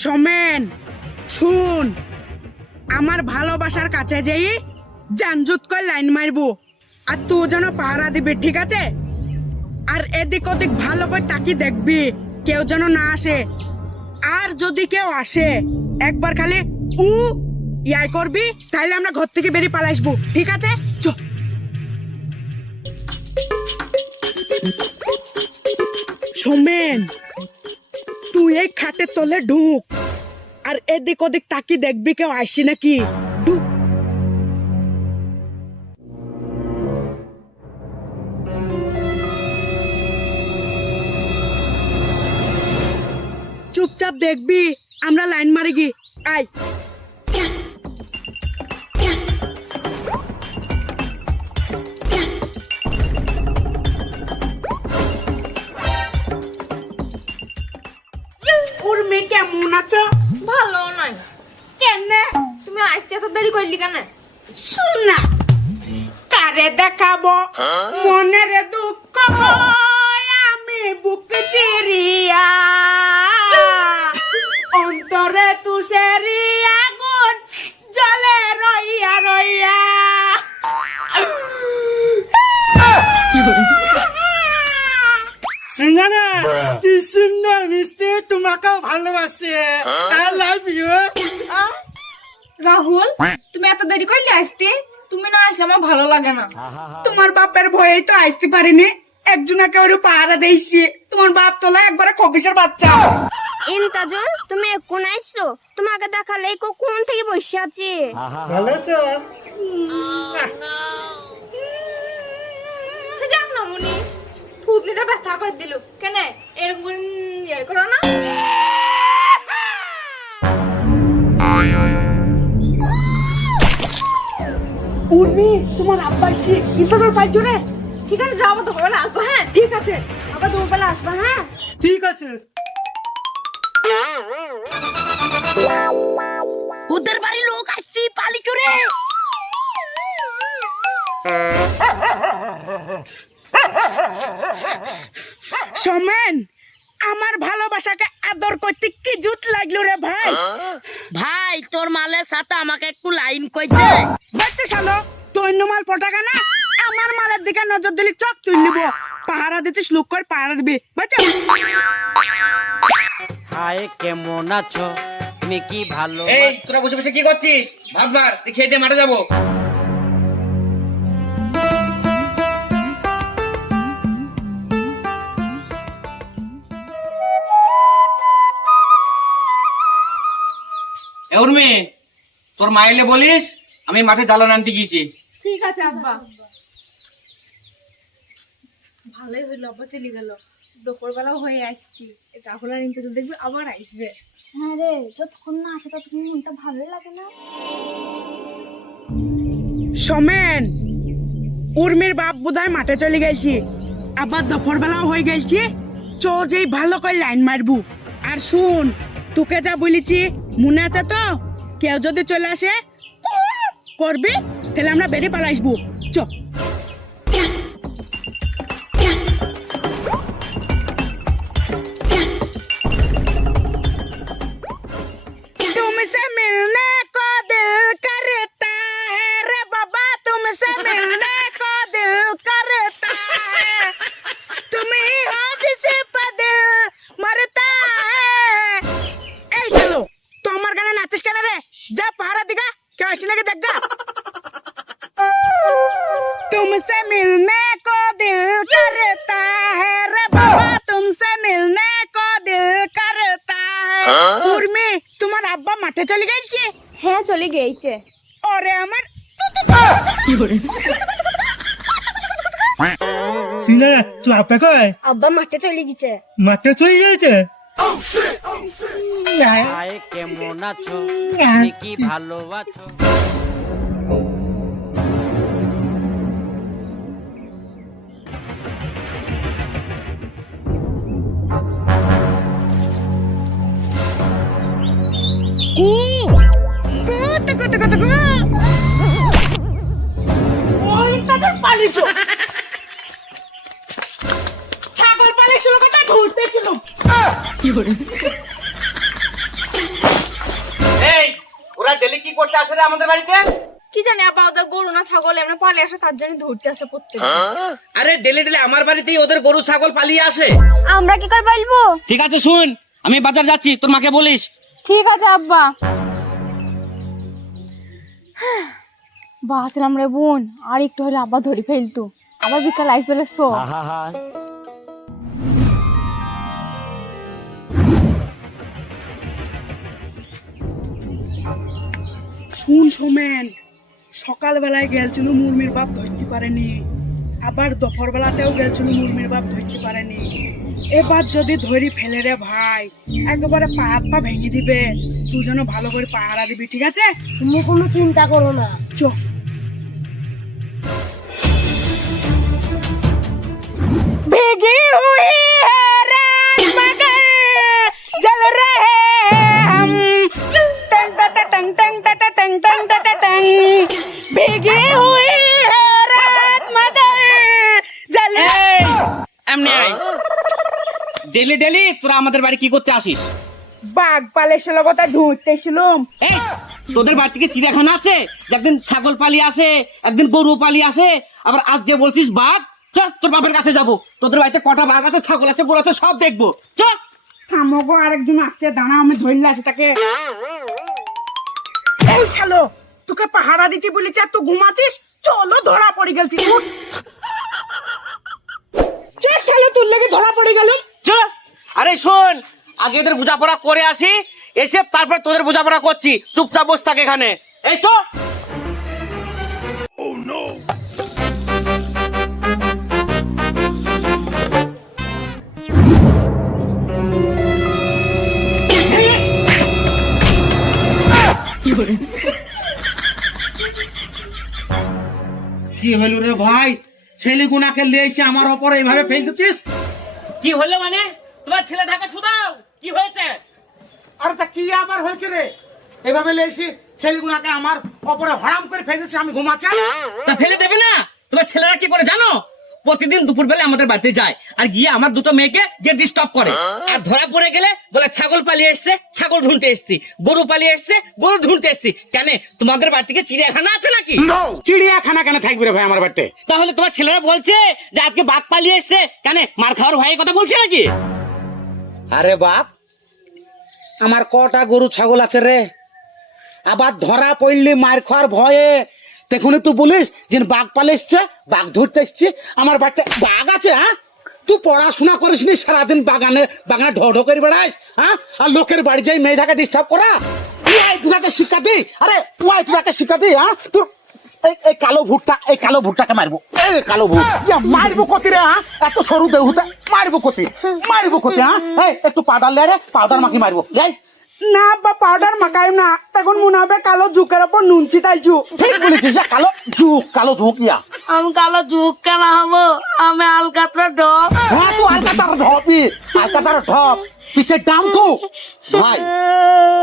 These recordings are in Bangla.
সমেন শুন। আমার ভালোবাসার কাছে যেই জানজুত করে লাইন মারবো, আর তুই যেন পাহারা দিবি, ঠিক আছে? আর এদিক ওদিক ভালো করে তাকি দেখবি, কেউ যেন না আসে। আর যদি কেউ আসে, একবার খালি উ ইয়াই করবি তাহলে আমরা ঘর থেকে বেরিয়ে পালাই আসব ঠিক আছে? চ। সোমেন তুই এই খাটের তলে ঢুক। আর এদিক ওদিক তাকি দেখবি কেউ আসি নাকি? ঢুক। চুপচাপ দেখবি, আমরা লাইন মারি গি। আয়। কেমন আছো? ভালো নয় কেন তুমি আসতে এত দেরি করলি কেন? শোনা কারে দেখাবো? মনের দুঃখ আমি বুক চিরিয়া। রাহুল তুমি এত দেরি করলি আসতে? তুমি না আসলে আমার ভালো লাগে না। তোমার বাপের ভয়েই তো আসতে পারিনি। একজনাকে ওর পাহারা দিয়েছি। তোমার বাপ তোলা একবারে বাচ্চা। ইন্তাজুল তুমি এখন আইসো। তোমাকে দেখালে কখন থেকে বসে আছি। ভালো তো সে যাক না মুনি। থুতনিটা ব্যথা করে দিল। কেন? এরকম ইয়ে করো না। উর্মি তোমার আব্বা এসে ইন্তজার পাইছো রে? ঠিক আছে যাব তো বলে আসব হ্যাঁ? ঠিক আছে। আবার দুপুরবেলা আসব হ্যাঁ? ঠিক আছে। ওদের বাড়ির লোক আসছি পালি করে সমেন আমার ভালোবাসাকে আদর করতে কি জুত লাগল রে ভাই? ভাই তোর মালের সাথে আমাকে একটু লাইন কইতে। বাচ্চা শালো তৈন্য মাল পটাকা না আমার মালের দিকে নজর দিলি চক তুই নিব। পাহারা দিচ্ছিস লুক করে পাহারা দিবি বাচ্চা হাই কেমন আছো? তুমি কি ভালো এই তোরা বসে বসে কি করছিস? ভাত ভার খেয়ে দিয়ে মাঠে যাব। উর্মি তোর মাইলে বলিস আমি মাঠে জ্বালান আনতে গিয়েছি। ঠিক আছে আব্বা। ভালোই হইল আব্বা চলে গেল। দুপুরবেলাও হয়ে আসছি। রাহুল আর ইন্টু দেখবি আবার আসবে। হ্যাঁ রে যতক্ষণ না আসে ততক্ষণ মনটা ভালোই লাগে না। সমেন উর্মির বাপ বোধহয় মাঠে চলে গেছি আবার দুপুর বেলাও হয়ে গেছি চ যেই ভালো করে লাইন মারবু। আর শুন তোকে যা বলেছি মনে আছে তো? কেউ যদি চলে আসে করবি? তাহলে আমরা বেরিয়ে পালা तुमसे मिलने को दिल करता है रे बाबा तुमसे मिलने को दिल करता है উর্মি তোমার আব্বা মাঠে চলে গেছে হ্যাঁ চলে গিয়েছে ওরে আমার সিঙ্গানা তুই আপে কয় আব্বা মাঠে চলে গেছে মাঠে চলে গেছে হাই কেমন আছো তুমি কি ভালো আছো কত কত কত কত ওই তাদের পালিছো ছাগল পালিছিল কথা ঘুরতেছিল ডেলি কি করতে আসে রে আমাদের বাড়িতে? কি জানি আব্বা ওদের গরু না ছাগল এমনি পালে আসে তার জন্য ধরতে আসে প্রত্যেক আরে ডেলি ডেলি আমার বাড়িতেই ওদের গরু ছাগল পালিয়ে আসে। আমরা কি করে বলব? ঠিক আছে শুন আমি বাজার যাচ্ছি তোর মাকে বলিস। ঠিক আছে আব্বা। বাঁচলাম রে বোন আর একটু হলে আব্বা ধরে ফেলতো। আবার বিকাল আইস বেলে শো শুন সোমেন সকালবেলায় গেলছিল মুরমির বাপ ধরতে পারেনি। আবার দুপুর বেলাতেও গেলছিল মুরমির বাপ ধরতে পারেনি। এবার যদি ধরি ফেলে রে ভাই একেবারে পা হাত পা ভেঙে দিবে তুই যেন ভালো করে পাহারা দিবি ঠিক আছে তুমি কোনো চিন্তা করো না চ भीगी हुई है रात ডেলি ডেলি তোরা আমাদের বাড়ি কি করতে আসিস? বাঘ পালেছিল কথা ধুতেছিলাম এই তোদের বাড়ি থেকে চিড়িয়াখানা আছে? একদিন ছাগল পালি আসে একদিন গরু পালিয়ে আসে আবার আজকে বলছিস বাঘ চ তোর বাপের কাছে যাব। তোদের বাড়িতে কটা বাঘ আছে ছাগল আছে গরু আছে সব দেখব। চ। থামগো আরেকজন আছে দাঁড়া আমি ধরলে আছে তাকে। এই শালো তোকে পাহারা দিতে বলেছি আর তুই ঘুমাচ্ছিস? চলো ধরা পড়ে গেলছি উঠ। চল শালো তোর লেগে ধরা আরে শোন আগে এদের বোঝাপড়া করে আসি এসে তারপর তোদের বোঝাপড়া করছি। চুপচাপ বস থাক এখানে। এই চ। কি হলো রে ভাই? ছেলে গুনাকে লিয়ে এসে আমার ওপর এইভাবে ফেলতেছিস? কি হলো মানে? তোমার ছেলে থাকে শুধাও কি হয়েছে? আরে তা কি আবার হয়েছে রে? এভাবে এসে আমার ওপরে হরাম করে আমি ঘুমাচ্ছি। তা ফেলে দেবে না? তোমার ছেলেরা কি করে জানো? প্রতিদিন দুপুর বেলা আমাদের বাড়িতে যায় আর গিয়ে আমার দুটো মেয়েকে গিয়ে ডিস্টার্ব করে। আর ধরা পড়ে গেলে বলে ছাগল পালিয়ে এসছে ছাগল ঢুনতে এসছি গরু পালিয়ে এসছে গরু ঢুনতে এসছি। কেন? তোমাদের বাড়ি থেকে চিড়িয়াখানা আছে নাকি? চিড়িয়াখানা কেন থাকবে রে ভাই আমার বাড়িতে? তাহলে তোমার ছেলেরা বলছে যে আজকে বাঘ পালিয়ে এসছে। কেন? মার খাওয়ার ভয়ে কথা বলছে নাকি? আরে বাপ, আমার কটা গরু ছাগল আছে রে। আবার ধরা পড়লি, মার খাওয়ার ভয়ে। তখন তুই বলিস যে বাঘ পালে এসছে, বাঘ ধরতে এসছে। আমার বাড়িতে বাঘ আছে হ্যাঁ? তুই পড়াশোনা করিস নি, সারাদিন বাগানে বাগানে ঢো ঢো করে বেড়াস হ্যাঁ? আর লোকের বাড়ি যাই মেয়েটাকে ডিস্টার্ব করা। ওয়াই তোকে শিক্ষা দি আরে ওয়াই তোকে শিক্ষা দি হ্যাঁ? তোর এই কালো ভুট্টা এই কালো ভুট্টাকে মারবো। এই কালো ভুট মারবো কতি রে হ্যাঁ? এত সরু দেহুতে মারবো কতি মারবো কতি হ্যাঁ? এই একটু পাউডার লে রে পাউডার মাখি মারবো। যাই। না বা পাউডার মাখাই না। তখন মনে হবে কালো জুকের ওপর নুন ছিটাইছু ঠিক বলেছিস কালো ঝুঁক কালো ঝুঁক ইয়া। আমি কালো যুগ কেন হব? আমি আলকাতরা ডব হ্যাঁ তুই আলকাতার ঢপি আলকাতার ঢপ। পিছে ডাম তো ভাই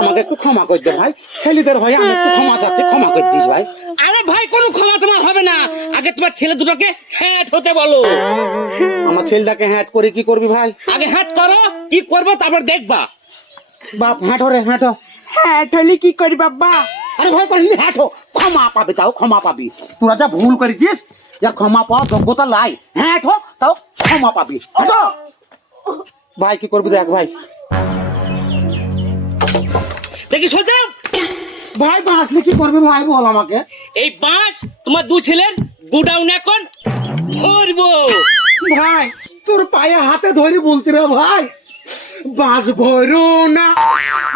আমাকে একটু ক্ষমা করে দে ভাই। ছেলেদের ভাই আমি একটু ক্ষমা চাচ্ছি ক্ষমা করে দিস ভাই। আরে ভাই কোনো ক্ষমা তোমার হবে না। আগে তোমার ছেলে দুটোকে হ্যাট হতে বলো। আমার ছেলেটাকে হ্যাট করে কি করবি ভাই? আগে হ্যাট করো কি করব তারপর দেখবা। বাপ হ্যাঁটো রে হ্যাঁটো হ্যাঁ ঠলি কি করি বাবা? আরে ভয় করিস নি হ্যাঁটো ক্ষমা পাবি তাও ক্ষমা পাবি। তোরা যা ভুল করেছিস যার ক্ষমা পাওয়া যোগ্যতা লাই। হ্যাঁটো তাও ক্ষমা পাবি। ভাই কি করবি দেখ ভাই। দেখি সোজা ভাই বাঁচলে কি করবি ভাই বল আমাকে। এই বাঁশ তোমার দু ছেলের গোডাউন এখন ভরবো ভাই তোর পায়ে হাতে ধরি বলতে রে ভাই। বাঁশ ভরো না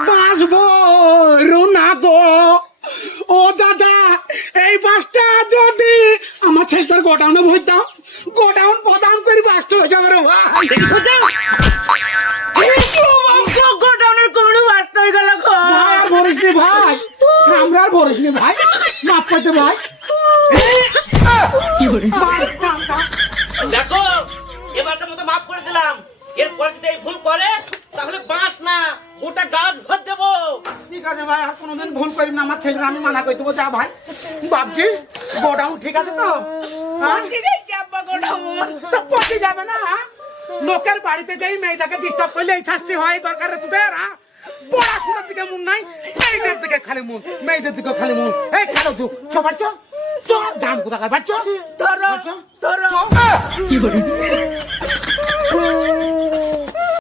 বাঁশ ভরো না গো। ও দাদা এই বাসটা যদি আমার ছেলেটার গোডাউনে ভরতাম গোডাউন পদাউন করে বাসটা হয়ে যাবে রে ভাই। দেখি সোজা ভাই। আমরা আর নি ভাই। মাফ করতে ভাই। দেখো এবারটা মতো মাফ করে দিলাম। এরপরে যদি ভুল করে তাহলে বাঁশ না গোটা গাছ ভর দেবো। ঠিক আছে ভাই আর কোনোদিন ভুল করিম না। আমার ছেলেরা আমি মানা করে দেবো। যা ভাই। বাপজি গোডাউন ঠিক আছে তো? হ্যাঁ? তো পচে যাবে না হ্যাঁ? লোকের বাড়িতে যাই মেয়েটাকে ডিস্টার্ব করলে এই শাস্তি হয় দরকার রে তোদের হ্যাঁ? পড়াশোনার দিকে মন নাই মেয়েদের দিকে খালি মন মেয়েদের দিকে খালি মন। এই খেলো তো চপার চ চ দাম কোথাকার বাচ্চ ধরো ধরো। কি বলি?